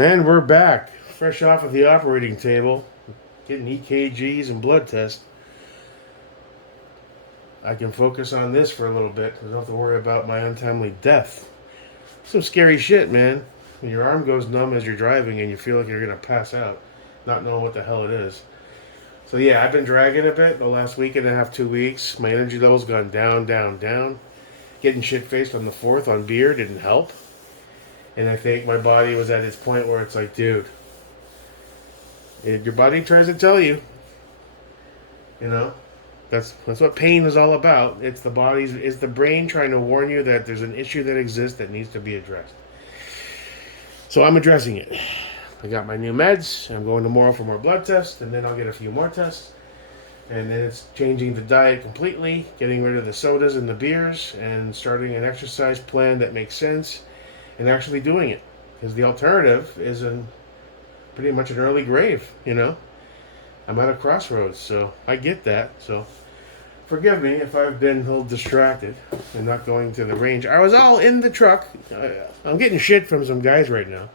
And we're back, fresh off of the operating table, getting EKGs and blood tests. I can focus on this for a little bit. I don't have to worry about my untimely death. Some scary shit, man. When your arm goes numb as you're driving and you feel like you're going to pass out, not knowing what the hell it is. So yeah, I've been dragging a bit the last week and a half, 2 weeks. My energy level's gone down, down, down. Getting shit-faced on the 4th on beer didn't help. And I think my body was at its point where it's like, dude, your body tries to tell you, you know, that's what pain is all about. It's the brain trying to warn you that there's an issue that exists that needs to be addressed. So I'm addressing it. I got my new meds. I'm going tomorrow for more blood tests, and then I'll get a few more tests. And then it's changing the diet completely, getting rid of the sodas and the beers, and starting an exercise plan that makes sense, and actually doing it. Because the alternative is pretty much an early grave, you know? I'm at a crossroads, so I get that. So forgive me if I've been a little distracted and not going to the range. I was all in the truck. I'm getting shit from some guys right now.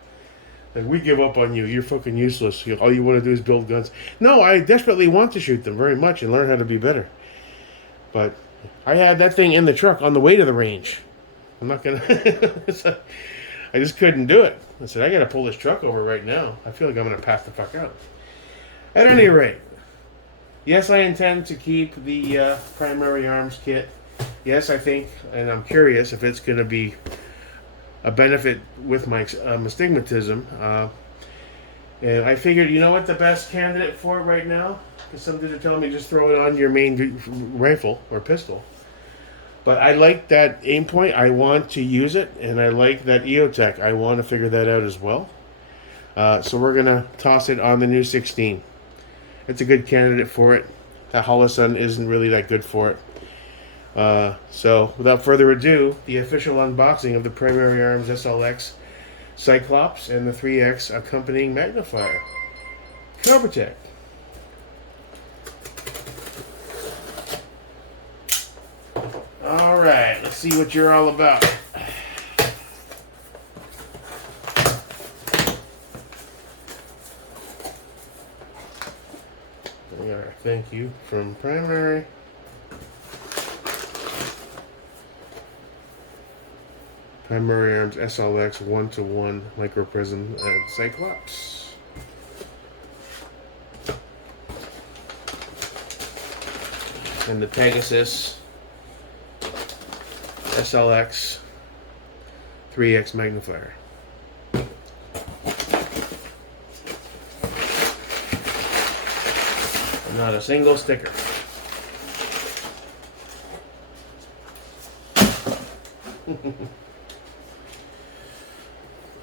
Like, we give up on you. You're fucking useless. All you want to do is build guns. No, I desperately want to shoot them very much and learn how to be better. But I had that thing in the truck on the way to the range. I'm not going to... I just couldn't do it. I said, I got to pull this truck over right now. I feel like I'm going to pass the fuck out. At any rate, yes, I intend to keep the primary arms kit. Yes, I think, and I'm curious if it's going to be a benefit with my astigmatism. And I figured, you know what the best candidate for it right now? Because some dudes are telling me just throw it on your main rifle or pistol. But I like that aim point. I want to use it, and I like that EOTech. I want to figure that out as well. So we're going to toss it on the new 16. It's a good candidate for it. That Holosun isn't really that good for it. So without further ado, the official unboxing of the Primary Arms SLX Cyclops and the 3X accompanying Magnifier. Covertech. Alright, let's see what you're all about. We got our thank you from Primary. Primary Arms SLX 1-to-1 Microprism and Cyclops. And the Pegasus SLX 3X Magnifier. Not a single sticker.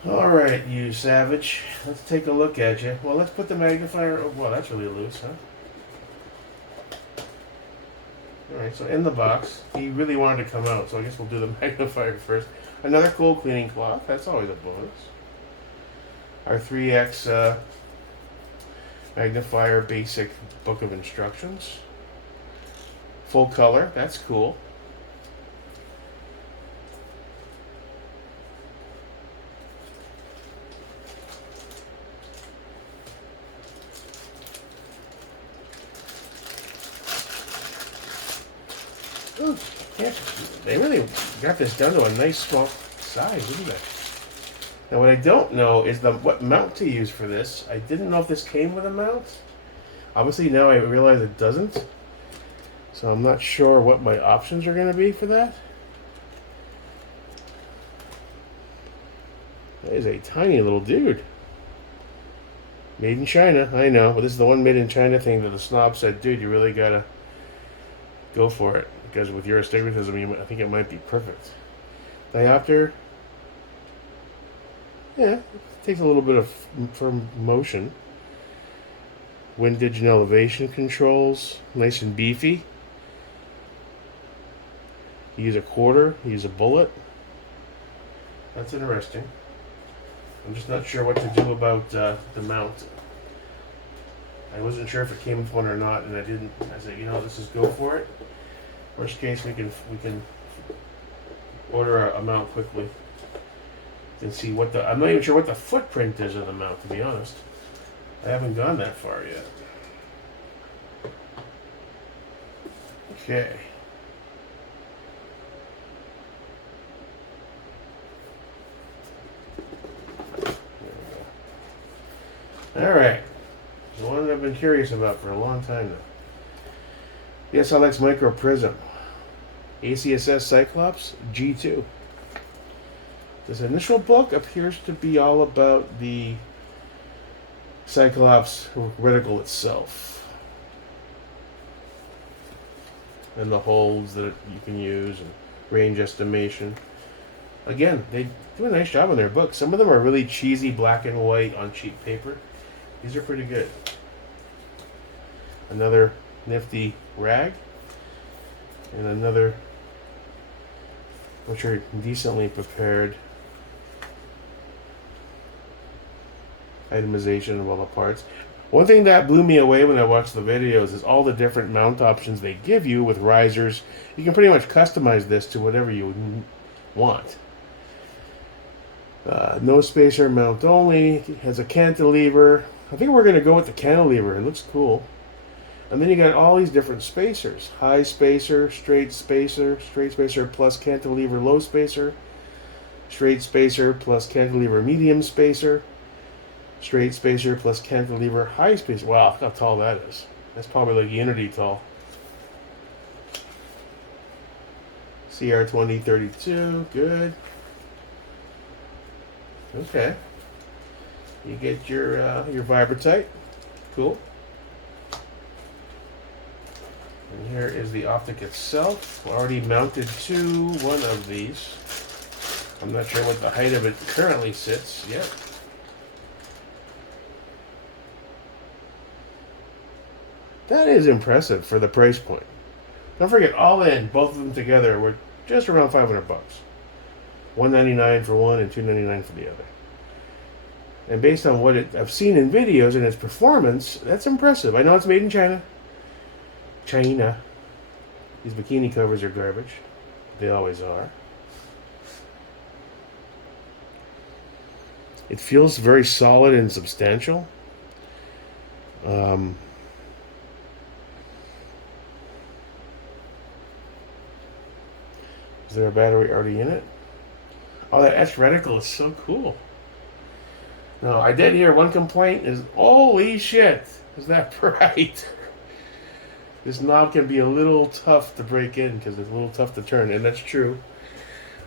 Alright, you savage. Let's take a look at you. Well, let's put the magnifier... Oh, well, that's really loose, huh? Alright, so in the box, he really wanted to come out, so I guess we'll do the magnifier first. Another cool cleaning cloth. That's always a bonus. Our 3X magnifier basic book of instructions. Full color. That's cool. Ooh, yeah, they really got this down to a nice small size, isn't it? Now what I don't know is what mount to use for this. I didn't know if this came with a mount. Obviously now I realize it doesn't. So I'm not sure what my options are going to be for that. That is a tiny little dude. Made in China, I know. But this is the one made in China thing that the snob said, dude, you really got to go for it. Because with your astigmatism, I think it might be perfect. Diopter. Yeah, it takes a little bit of firm motion. Windage and elevation controls. Nice and beefy. You use a quarter. You use a bullet. That's interesting. I'm just not sure what to do about the mount. I wasn't sure if it came with one or not, and I didn't. I said, you know, let's just go for it. Worst case, we can order a mount quickly. And see what the, I'm not even sure what the footprint is of the mount, to be honest. I haven't gone that far yet. Okay. Alright. The one that I've been curious about for a long time now. The SLX Micro Prism. ACSS Cyclops G2. This initial book appears to be all about the Cyclops reticle itself. And the holes that you can use and range estimation. Again, they do a nice job on their books. Some of them are really cheesy black and white on cheap paper. These are pretty good. Another nifty rag. And another, which are decently prepared, itemization of all the parts. One thing that blew me away when I watched the videos is all the different mount options they give you with risers. You can pretty much customize this to whatever you want. No spacer mount only. It has a cantilever. I think we're going to go with the cantilever. It looks cool. And then you got all these different spacers. High spacer spacer plus cantilever low spacer, straight spacer plus cantilever medium spacer, straight spacer plus cantilever high spacer. Wow, look how tall that is. That's probably like Unity tall. CR2032, good. Okay. You get your Vibrotite. Cool. And here is the optic itself. Already mounted to one of these. I'm not sure what the height of it currently sits yet. That is impressive for the price point. Don't forget, all in, both of them together were just around $500. $199 for one and $299 for the other. And based on what I've seen in videos and its performance, that's impressive. I know it's made in China. China. These bikini covers are garbage. They always are. It feels very solid and substantial. Is there a battery already in it? Oh, that S reticle is so cool. No, I did hear one complaint is, holy shit, is that bright? This knob can be a little tough to break in because it's a little tough to turn, and that's true.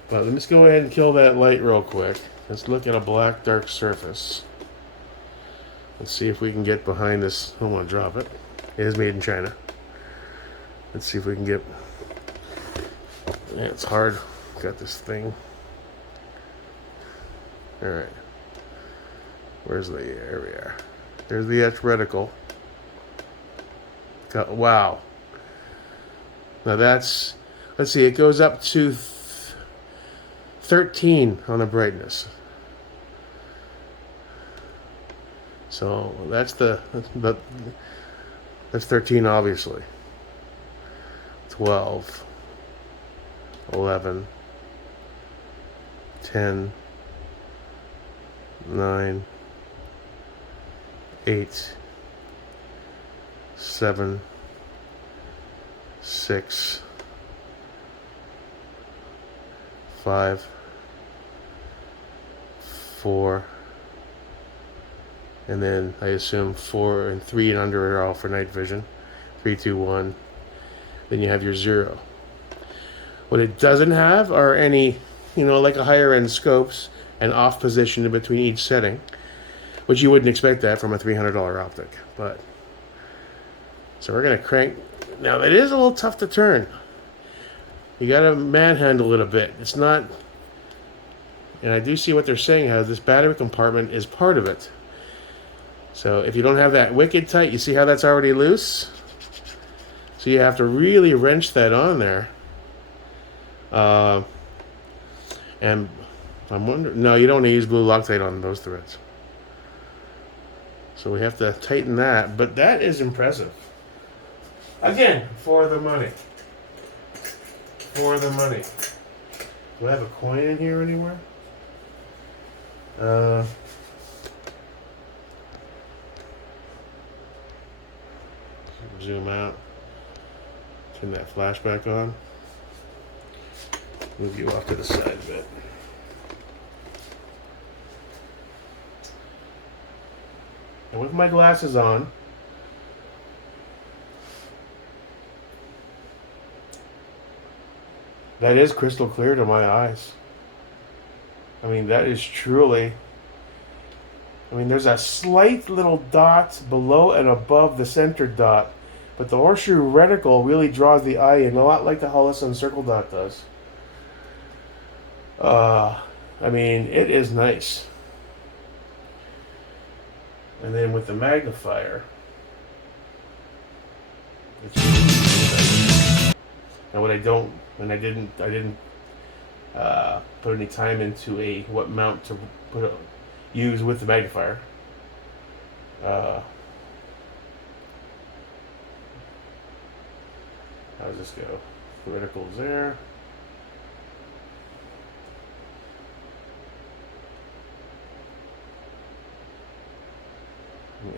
But let's go ahead and kill that light real quick. Let's look at a black dark surface. Let's see if we can get behind this. I don't want to drop it. It is made in China. Let's see if we can get... Yeah, it's hard. Got this thing. Alright. Where's the... There we are. There's the etch reticle. Wow. Now that's... Let's see, it goes up to 13 on the brightness. So that's that's 13 obviously. 12, 11, 10, 9, 8, 7, 6, 5, 4, and then I assume 4 and 3 and under are all for night vision. 3, 2, 1. Then you have your 0. What it doesn't have are any, like a higher end scopes and off position in between each setting, which you wouldn't expect that from a $300 optic. But so we're gonna crank. Now that is a little tough to turn. You gotta manhandle it a bit. It's not, and I do see what they're saying, how this battery compartment is part of it. So if you don't have that wicked tight, you see how that's already loose? So you have to really wrench that on there. And I'm wondering, no, you don't want to use blue Loctite on those threads. So we have to tighten that, but that is impressive. Again, for the money. For the money. Do I have a coin in here anywhere? Uh, zoom out. Turn that flashback on. Move you off to the side a bit. And with my glasses on, that is crystal clear to my eyes. I mean, that is truly. I mean, there's a slight little dot below and above the center dot, but the horseshoe reticle really draws the eye in, a lot like the Holosun circle dot does. I mean, it is nice. And then with the magnifier, and what I don't, and I didn't put any time into what mount to use with the magnifier. How does this go? Reticles there.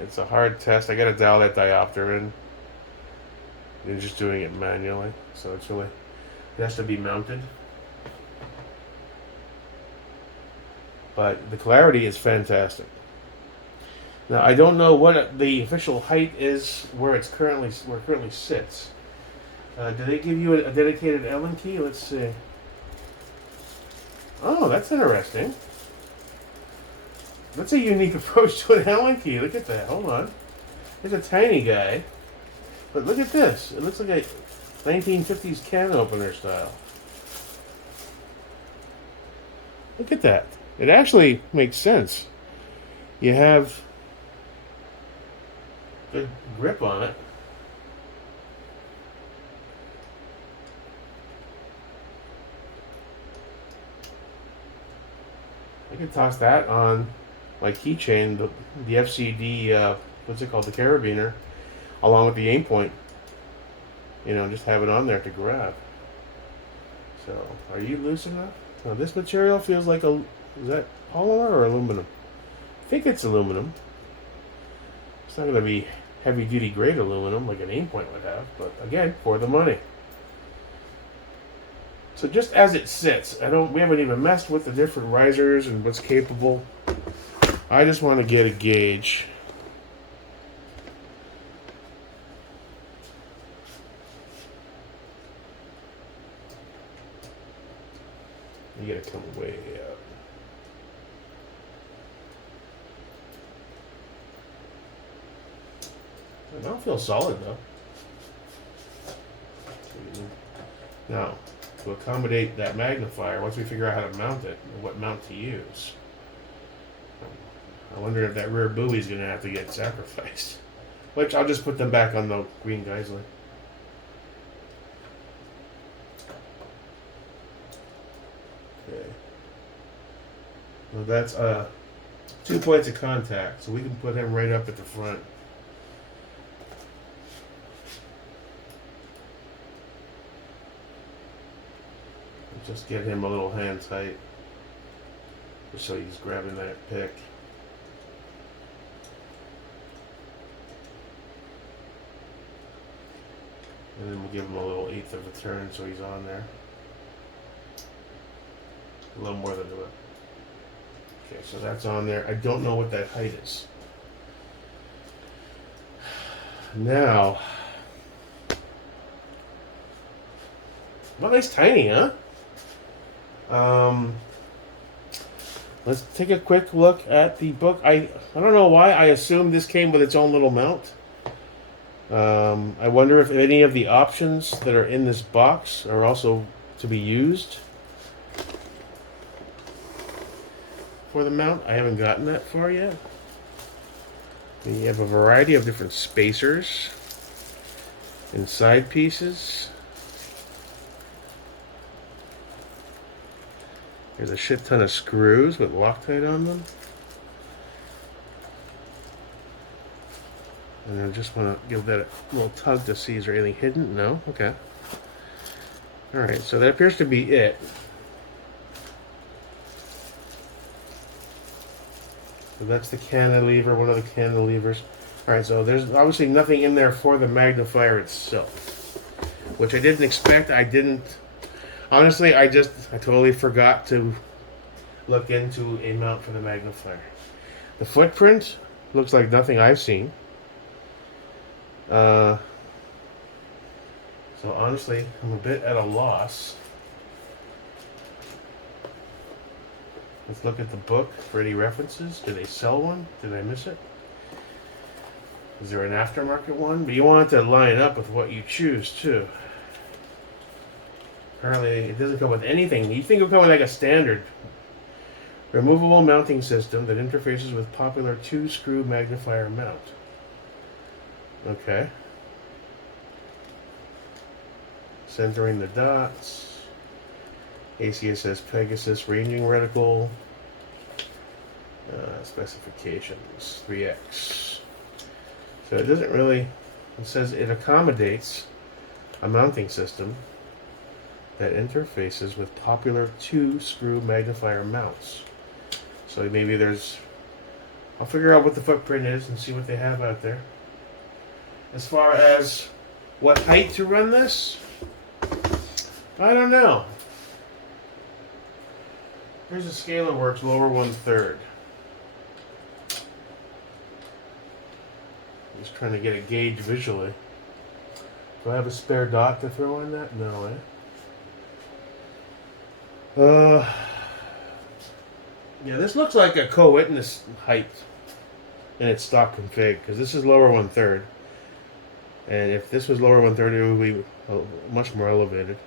It's a hard test. I got to dial that diopter in. You're just doing it manually, so it has to be mounted. But the clarity is fantastic. Now I don't know what the official height is where it currently sits. Do they give you a dedicated Allen key? Let's see. Oh, that's interesting. That's a unique approach to an Allen key. Look at that. Hold on. It's a tiny guy. But look at this. It looks like a 1950s can opener style. Look at that. It actually makes sense. You have good grip on it. I could toss that on my keychain, the FCD, what's it called, the carabiner, along with the aim point. You know, just have it on there to grab. So, are you loose enough? Now, this material feels like is that polymer or aluminum? I think it's aluminum. It's not going to be heavy-duty grade aluminum like an aim point would have, but again, for the money. So just as it sits, we haven't even messed with the different risers and what's capable. I just want to get a gauge. You gotta come way up. I don't feel solid though. Now, to accommodate that magnifier, once we figure out how to mount it, and what mount to use, I wonder if that rear buoy is going to have to get sacrificed. Which I'll just put them back on the green Geissele. Okay. Well, that's 2 points of contact, so we can put him right up at the front. Just get him a little hand tight, just so he's grabbing that pick. And then we'll give him a little 1/8 of a turn so he's on there. A little more than that. Okay, so that's on there. I don't know what that height is. Now, well, nice tiny, huh? Let's take a quick look at the book. I don't know why I assumed this came with its own little mount. I wonder if any of the options that are in this box are also to be used for the mount. I haven't gotten that far yet. You have a variety of different spacers and side pieces. There's a shit ton of screws with Loctite on them. And I just want to give that a little tug to see, is there anything hidden? No? Okay. Alright, so that appears to be it. So that's the cantilever, one of the cantilevers. Alright, so there's obviously nothing in there for the magnifier itself. Which I didn't expect. I didn't... Honestly, I totally forgot to look into a mount for the magnifier. The footprint looks like nothing I've seen. So honestly, I'm a bit at a loss. Let's look at the book for any references. Did they sell one? Did I miss it? Is there an aftermarket one? But you want it to line up with what you choose, too. Apparently, it doesn't come with anything. You think it would come with like a standard removable mounting system that interfaces with popular 2-screw magnifier mount. Okay. Centering the dots. ACSS Pegasus ranging reticle. Specifications 3X. So it doesn't really. It says it accommodates a mounting system that interfaces with popular 2-screw magnifier mounts. So maybe there's... I'll figure out what the footprint is and see what they have out there. As far as what height to run this, I don't know. Here's a scale that works lower 1/3. Just trying to get a gauge visually. Do I have a spare dot to throw in that? No, eh? Yeah, this looks like a co-witness height in its stock config, because this is lower 1/3. And if this was lower 1/3, it would be much more elevated.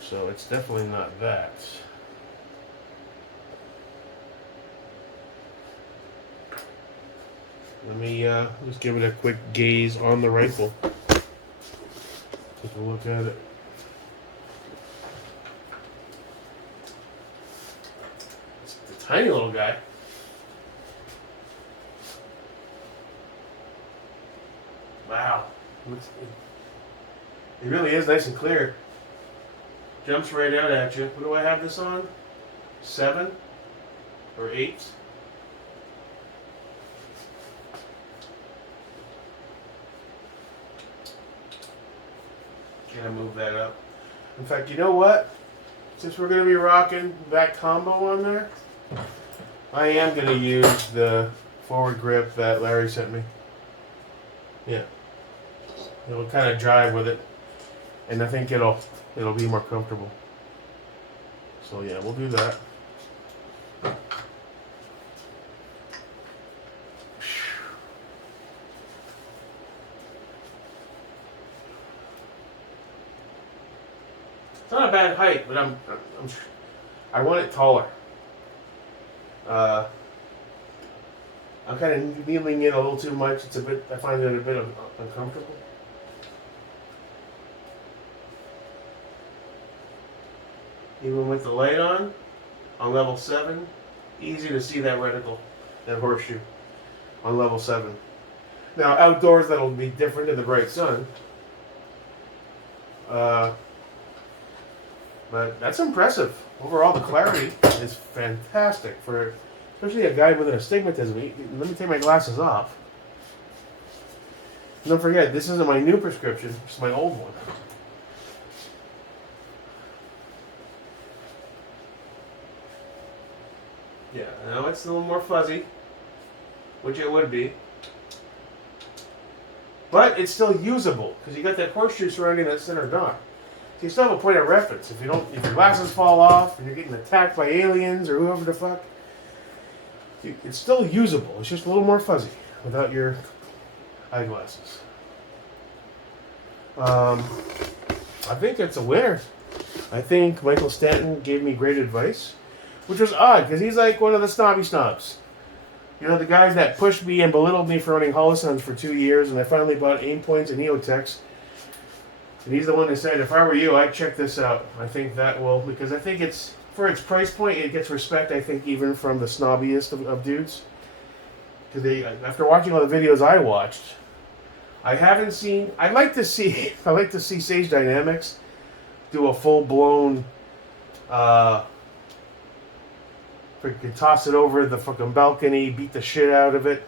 So it's definitely not that. Let me just give it a quick gaze on the rifle. Take a look at it. It's a tiny little guy. Wow. It really is nice and clear. Jumps right out at you. What do I have this on? 7 or 8? Gonna move that up. In fact, you know what? Since we're gonna be rocking that combo on there, I am gonna use the forward grip that Larry sent me. Yeah, it'll kind of drive with it, and I think it'll be more comfortable. So yeah, we'll do that. It's not a bad height, but I want it taller. I'm kind of kneeling in a little too much. It's a bit. I find it a bit uncomfortable. Even with the light on level 7, easy to see that reticle, that horseshoe, on level 7. Now outdoors that'll be different in the bright sun. But that's impressive. Overall, the clarity is fantastic for, especially a guy with an astigmatism. Let me take my glasses off. Don't forget, this isn't my new prescription. It's my old one. Yeah, now it's a little more fuzzy, which it would be. But it's still usable, because you got that horseshoe surrounding that center dot. So you still have a point of reference. If your glasses fall off and you're getting attacked by aliens or whoever the fuck, it's still usable. It's just a little more fuzzy without your eyeglasses. I think it's a winner. I think Michael Stanton gave me great advice, which was odd because he's like one of the snobby snobs. You know, the guys that pushed me and belittled me for running Holosons for 2 years, and I finally bought aim points and Neotex. And he's the one that said, if I were you, I'd check this out. I think that will, because I think it's, for its price point, it gets respect, I think, even from the snobbiest of dudes. Because after watching all the videos I watched, I haven't seen, I'd like to see Sage Dynamics do a full-blown Freaking toss it over the fucking balcony, beat the shit out of it.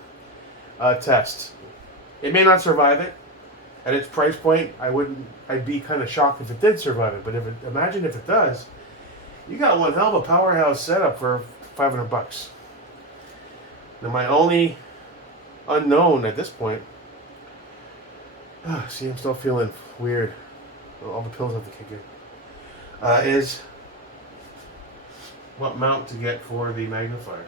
Test. It may not survive it. At its price point, I'd be kind of shocked if it did survive it. But imagine if it does, you got one hell of a powerhouse setup for $500. Now my only unknown at this point. See, I'm still feeling weird. All the pills have to kick in. Is what mount to get for the magnifier.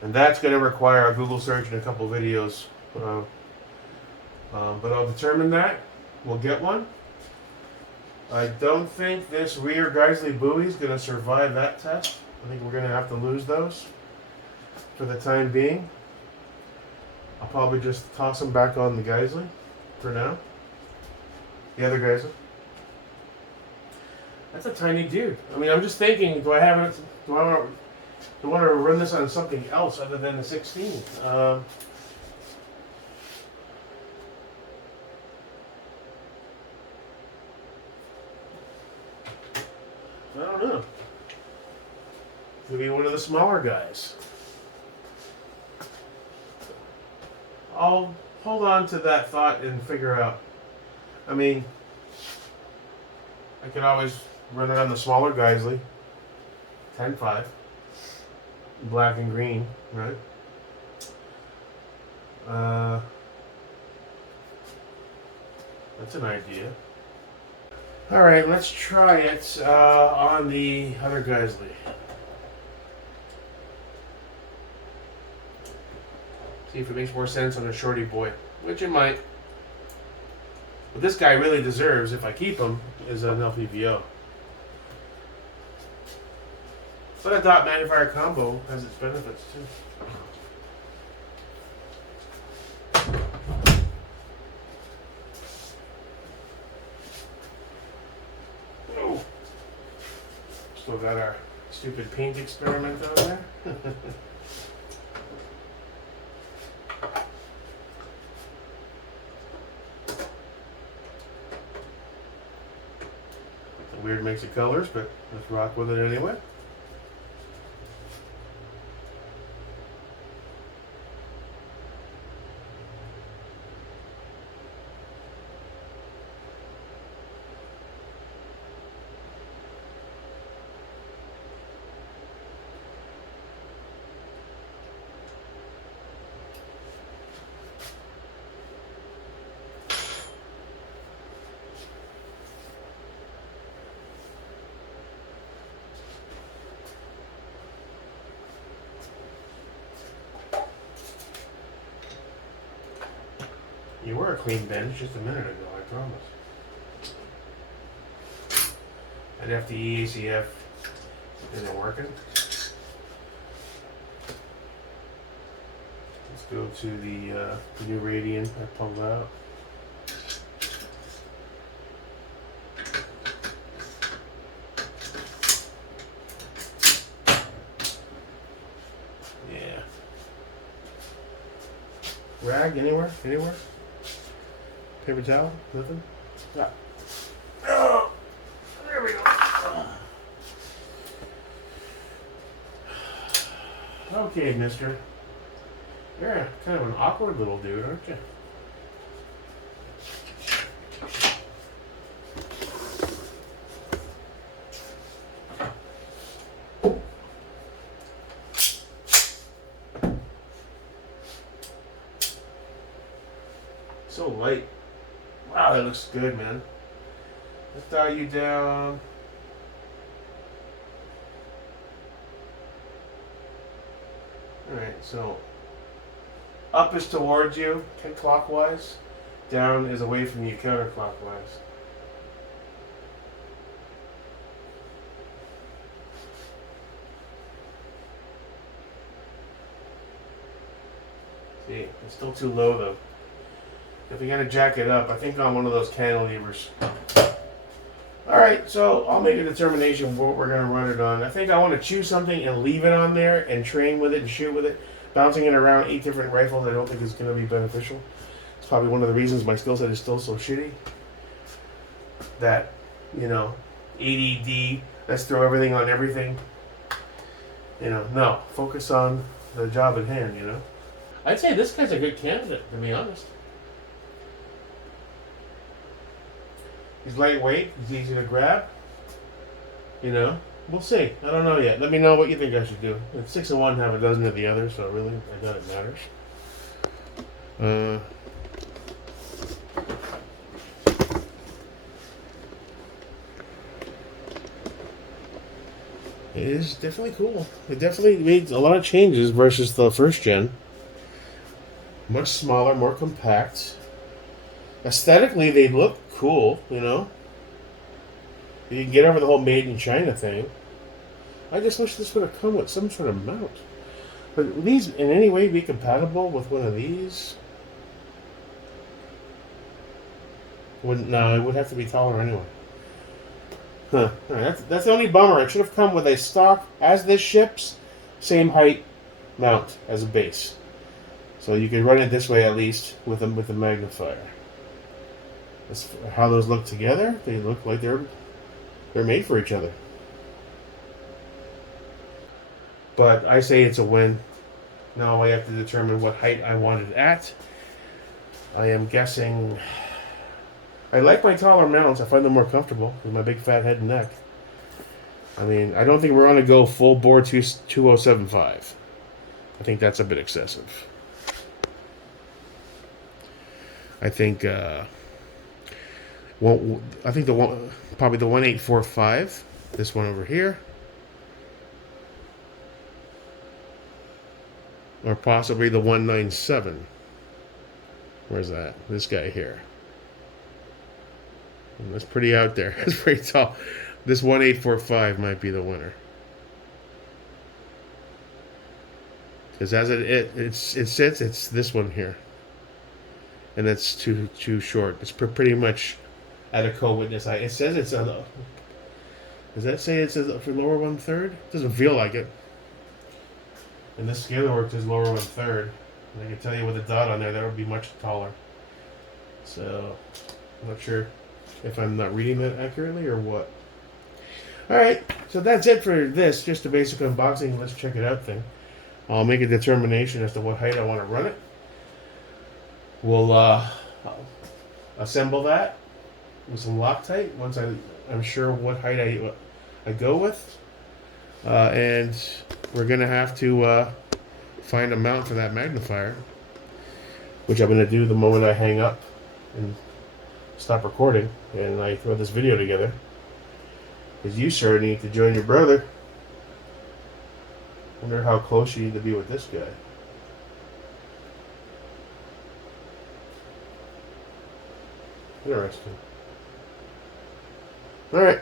And that's going to require a Google search and a couple videos. But I'll determine that. We'll get one. I don't think this rear Geisley buoy is going to survive that test. I think we're going to have to lose those for the time being. I'll probably just toss them back on the Geisley for now. The other Geisley. That's a tiny dude. I mean, I'm just thinking, do I want to run this on something else other than the 16? I don't know. Maybe one of the smaller guys. I'll hold on to that thought and figure out. I mean, I could always run it on the smaller Geisley. 10.5. Black and green, right? That's an idea. Alright, let's try it on the other Geisley. See if it makes more sense on a shorty boy, which it might. What this guy really deserves, if I keep him, is an LPVO. But a dot magnifier combo has its benefits too. Oh. Still got our stupid paint experiment on there. Weird mix of colors, but let's rock with it anyway. You were a clean bench just a minute ago, I promise. And if the EACF isn't working, let's go to the new Radian I pulled out. Yeah. Rag anywhere? Anywhere? Paper towel? Nothing? Yeah. Oh, there we go. Okay, mister. You're kind of an awkward little dude, aren't you? So light. Wow, that looks good, man. Let's dial you down. Alright, so up is towards you, clockwise. Down is away from you, counterclockwise. See, it's still too low though. If we gotta jack it up, I think on one of those cantilevers. Alright, so I'll make a determination of what we're gonna run it on. I think I want to choose something and leave it on there and train with it and shoot with it. bouncing it around 8 different rifles, I don't think is going to be beneficial. It's probably one of the reasons my skill set is still so shitty. That, you know, ADD, let's throw everything on everything. You know, no, focus on the job at hand, you know. I'd say this guy's a good candidate, to be honest. He's lightweight, he's easy to grab. You know, we'll see. I don't know yet. Let me know what you think I should do. It's 6 of one, half a dozen of the other, so really, I doubt it matters. It is definitely cool. It definitely made a lot of changes versus the first gen. Much smaller, more compact. Aesthetically, they look cool, you know. You can get over the whole made in China thing. I just wish this would have come with some sort of mount. But would these in any way be compatible with one of these? No, it would have to be taller anyway. Huh. That's the only bummer. It should have come with a stock, as this ships, same height mount as a base. So you could run it this way at least with the magnifier. That's how those look together. They look like they're made for each other. But I say it's a win. Now I have to determine what height I want it at. I am guessing. I like my taller mounts. I find them more comfortable with my big fat head and neck. I mean, I don't think we're going to go full bore 2075. I think that's a bit excessive. I think probably the 1845, this one over here, or possibly the 197. Where's that? This guy here. That's pretty out there. That's pretty tall. This 1845 might be the winner. Because as it sits, it's this one here. And that's too short. It's pretty much at a co-witness height. It says it's a. Does that say it's for lower 1/3? Doesn't feel like it. And this scalar work is lower 1/3. And I can tell you with a dot on there, that would be much taller. So, I'm not sure if I'm not reading that accurately or what. Alright, so that's it for this. Just a basic unboxing. Let's check it out thing. I'll make a determination as to what height I want to run it. We'll I'll assemble that with some Loctite once I'm sure what height I go with. And we're going to have to find a mount for that magnifier, which I'm going to do the moment I hang up and stop recording and I throw this video together. Because you, sir, need to join your brother. Wonder how close you need to be with this guy. Interesting. Alright.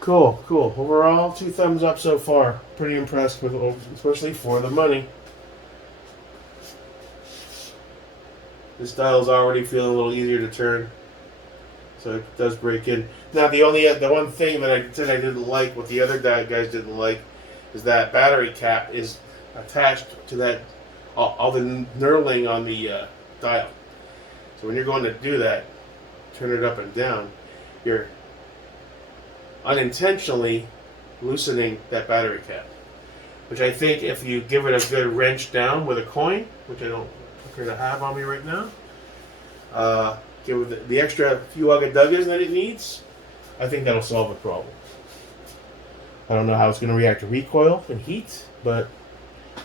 Cool. Overall, 2 thumbs up so far. Pretty impressed with, especially for the money. This dial's already feeling a little easier to turn. So it does break in. Now the one thing that I said I didn't like, what the other guys didn't like, is that battery cap is attached to that all the knurling on the dial. So when you're going to do that, turn it up and down, you're unintentionally loosening that battery cap. Which I think if you give it a good wrench down with a coin, which I don't appear to have on me right now, give it the extra few ugga-duggas that it needs, I think that'll solve the problem. I don't know how it's going to react to recoil and heat, but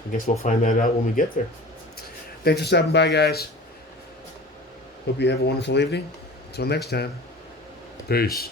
I guess we'll find that out when we get there. Thanks for stopping by, guys. Hope you have a wonderful evening. Until next time. Peace.